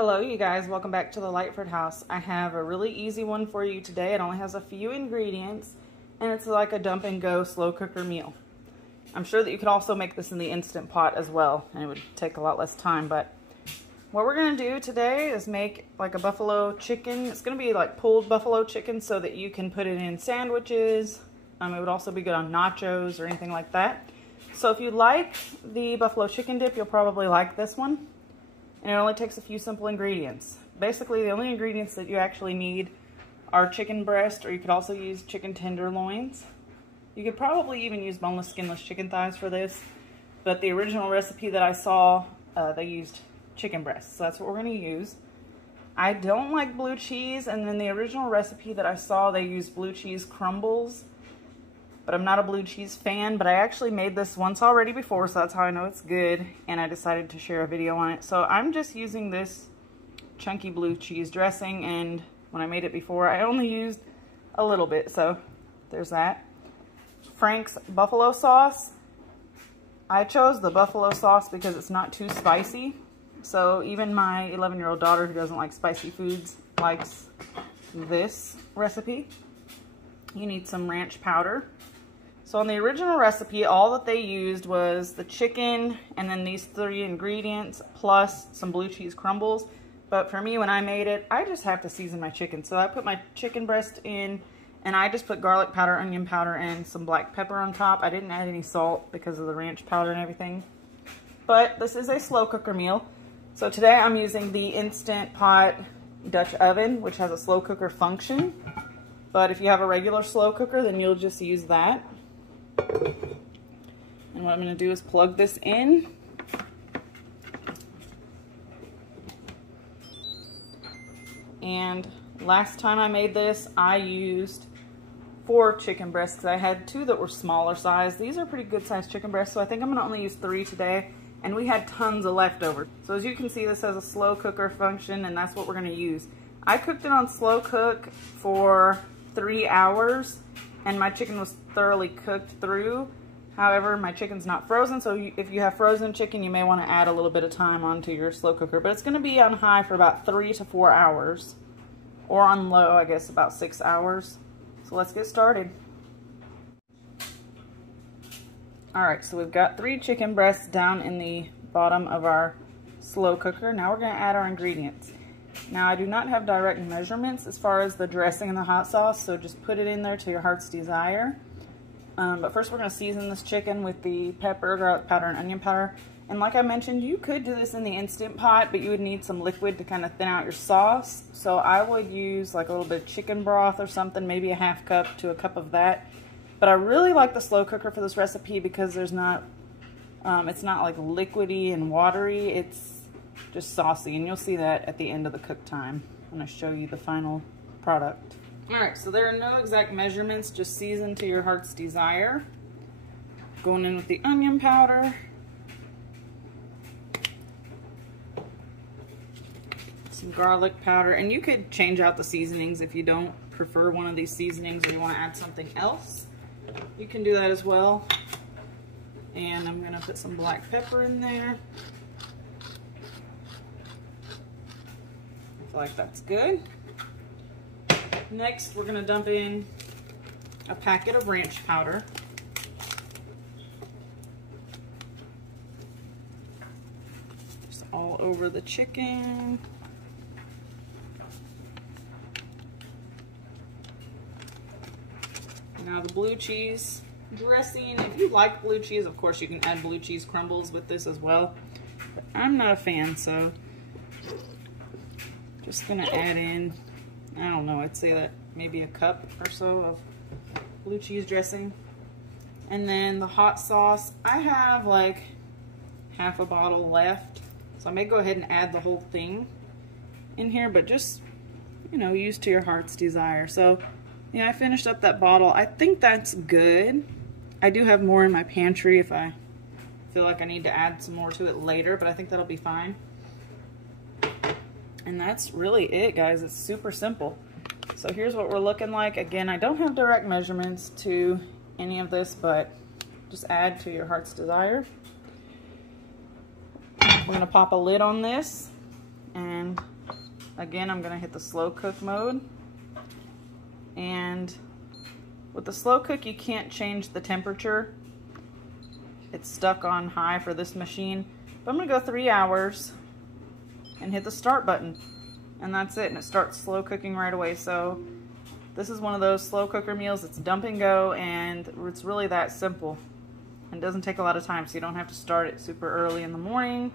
Hello you guys, welcome back to the Lightford house. I have a really easy one for you today. It only has a few ingredients and it's like a dump and go slow cooker meal. I'm sure that you could also make this in the Instant Pot as well and it would take a lot less time, but what we're going to do today is make like a buffalo chicken. It's going to be like pulled buffalo chicken so that you can put it in sandwiches. It would also be good on nachos or anything like that. So if you like the buffalo chicken dip, you'll probably like this one. And it only takes a few simple ingredients. Basically, the only ingredients that you actually need are chicken breast, or you could also use chicken tenderloins. You could probably even use boneless, skinless chicken thighs for this, but the original recipe that I saw, they used chicken breast, so that's what we're going to use. I don't like blue cheese, and in the original recipe that I saw, they used blue cheese crumbles, but I'm not a blue cheese fan, but I actually made this once already before, so that's how I know it's good, and I decided to share a video on it. So I'm just using this chunky blue cheese dressing, and when I made it before, I only used a little bit, so there's that. Frank's buffalo sauce. I chose the buffalo sauce because it's not too spicy, so even my 11-year-old daughter who doesn't like spicy foods likes this recipe. You need some ranch powder. So on the original recipe, all that they used was the chicken and then these 3 ingredients plus some blue cheese crumbles. But for me, when I made it, I just have to season my chicken. So I put my chicken breast in and I just put garlic powder, onion powder, and some black pepper on top. I didn't add any salt because of the ranch powder and everything. But this is a slow cooker meal. So today I'm using the Instant Pot Dutch oven, which has a slow cooker function. But if you have a regular slow cooker, then you'll just use that. And what I'm going to do is plug this in. And last time I made this, I used 4 chicken breasts because I had 2 that were smaller size. These are pretty good sized chicken breasts, so I think I'm going to only use 3 today. And we had tons of leftovers. So as you can see, this has a slow cooker function, and that's what we're going to use. I cooked it on slow cook for 3 hours, and my chicken was thoroughly cooked through. However, my chicken's not frozen, so if you have frozen chicken, you may want to add a little bit of time onto your slow cooker. But it's going to be on high for about 3 to 4 hours, or on low, I guess, about 6 hours. So let's get started. Alright, so we've got 3 chicken breasts down in the bottom of our slow cooker. Now we're going to add our ingredients. Now, I do not have direct measurements as far as the dressing and the hot sauce, so just put it in there to your heart's desire. But first we're going to season this chicken with the pepper, garlic powder, and onion powder. And like I mentioned, you could do this in the Instant Pot, but you would need some liquid to kind of thin out your sauce. So I would use like a little bit of chicken broth or something, maybe a half cup to a cup of that. But I really like the slow cooker for this recipe because there's not, it's not like liquidy and watery. It's just saucy, and you'll see that at the end of the cook time when I show you the final product. Alright, so there are no exact measurements, just season to your heart's desire. Going in with the onion powder. Some garlic powder, and you could change out the seasonings if you don't prefer one of these seasonings or you want to add something else. You can do that as well. And I'm going to put some black pepper in there. I feel like that's good. Next, we're going to dump in a packet of ranch powder. Just all over the chicken. Now the blue cheese dressing. If you like blue cheese, of course you can add blue cheese crumbles with this as well. But I'm not a fan, so just going to add in, I don't know, I'd say that maybe a cup or so of blue cheese dressing. And then the hot sauce, I have like half a bottle left, so I may go ahead and add the whole thing in here, but just, you know, use to your heart's desire. So yeah, I finished up that bottle. I think that's good. I do have more in my pantry if I feel like I need to add some more to it later, but I think that'll be fine. And that's really it, guys. It's super simple. So here's what we're looking like. Again, I don't have direct measurements to any of this, but just add to your heart's desire. We're going to pop a lid on this and Again, I'm going to hit the slow cook mode. And with the slow cook, you can't change the temperature. It's stuck on high for this machine. But I'm going to go 3 hours and hit the start button. And that's it. And it starts slow cooking right away. So this is one of those slow cooker meals. It's dump and go, and it's really that simple. It doesn't take a lot of time, so you don't have to start it super early in the morning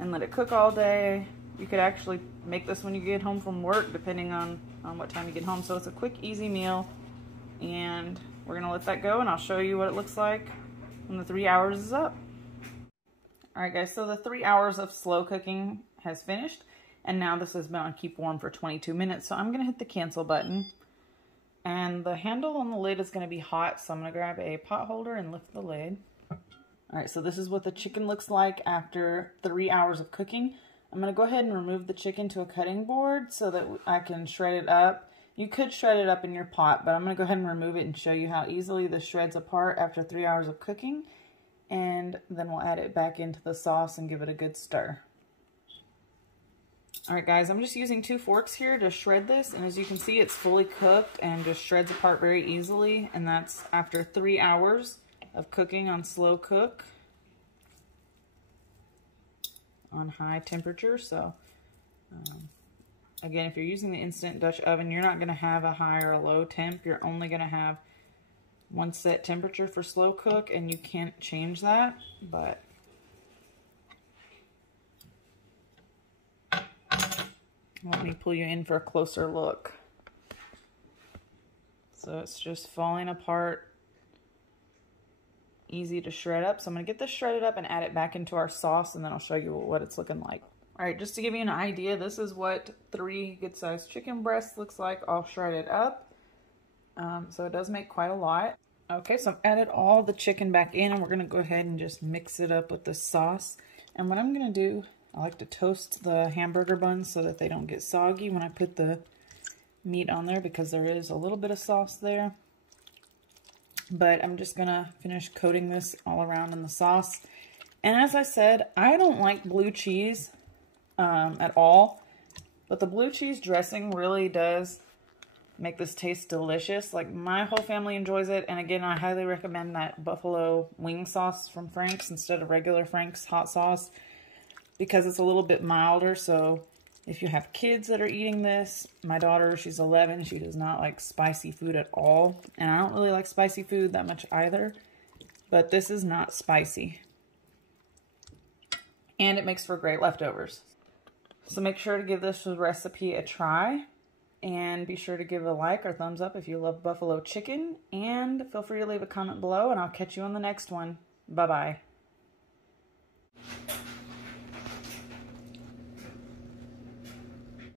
and let it cook all day. You could actually make this when you get home from work, depending on what time you get home. So it's a quick, easy meal, and we're gonna let that go, and I'll show you what it looks like when the 3 hours is up. All right, guys, so the 3 hours of slow cooking has finished, and now this has been on keep warm for 22 minutes. So I'm gonna hit the cancel button, and the handle on the lid is gonna be hot, so I'm gonna grab a pot holder and lift the lid. All right, so this is what the chicken looks like after 3 hours of cooking. I'm going to go ahead and remove the chicken to a cutting board so that I can shred it up. You could shred it up in your pot, but I'm going to go ahead and remove it and show you how easily this shreds apart after 3 hours of cooking. And then we'll add it back into the sauce and give it a good stir. Alright guys, I'm just using 2 forks here to shred this, and as you can see, it's fully cooked and just shreds apart very easily, and that's after 3 hours of cooking on slow cook on high temperature. So again, if you're using the instant Dutch oven, you're not going to have a high or a low temp. You're only going to have one set temperature for slow cook, and you can't change that. But let me pull you in for a closer look. So it's just falling apart, easy to shred up. So I'm going to get this shredded up and add it back into our sauce, and then I'll show you what it's looking like. All right, just to give you an idea, this is what 3 good-sized chicken breasts looks like all shredded up. So it does make quite a lot. Okay, so I've added all the chicken back in, and we're going to go ahead and just mix it up with the sauce. And what I'm going to do, I like to toast the hamburger buns so that they don't get soggy when I put the meat on there, because there is a little bit of sauce there. But I'm just going to finish coating this all around in the sauce. And as I said, I don't like blue cheese at all. But the blue cheese dressing really does make this taste delicious. Like, my whole family enjoys it. And again, I highly recommend that buffalo wing sauce from Frank's instead of regular Frank's hot sauce, because it's a little bit milder. So if you have kids that are eating this, my daughter, she's 11, she does not like spicy food at all. And I don't really like spicy food that much either, but this is not spicy. And it makes for great leftovers. So make sure to give this recipe a try, and be sure to give a like or thumbs up if you love buffalo chicken, and feel free to leave a comment below, and I'll catch you on the next one. Bye-bye.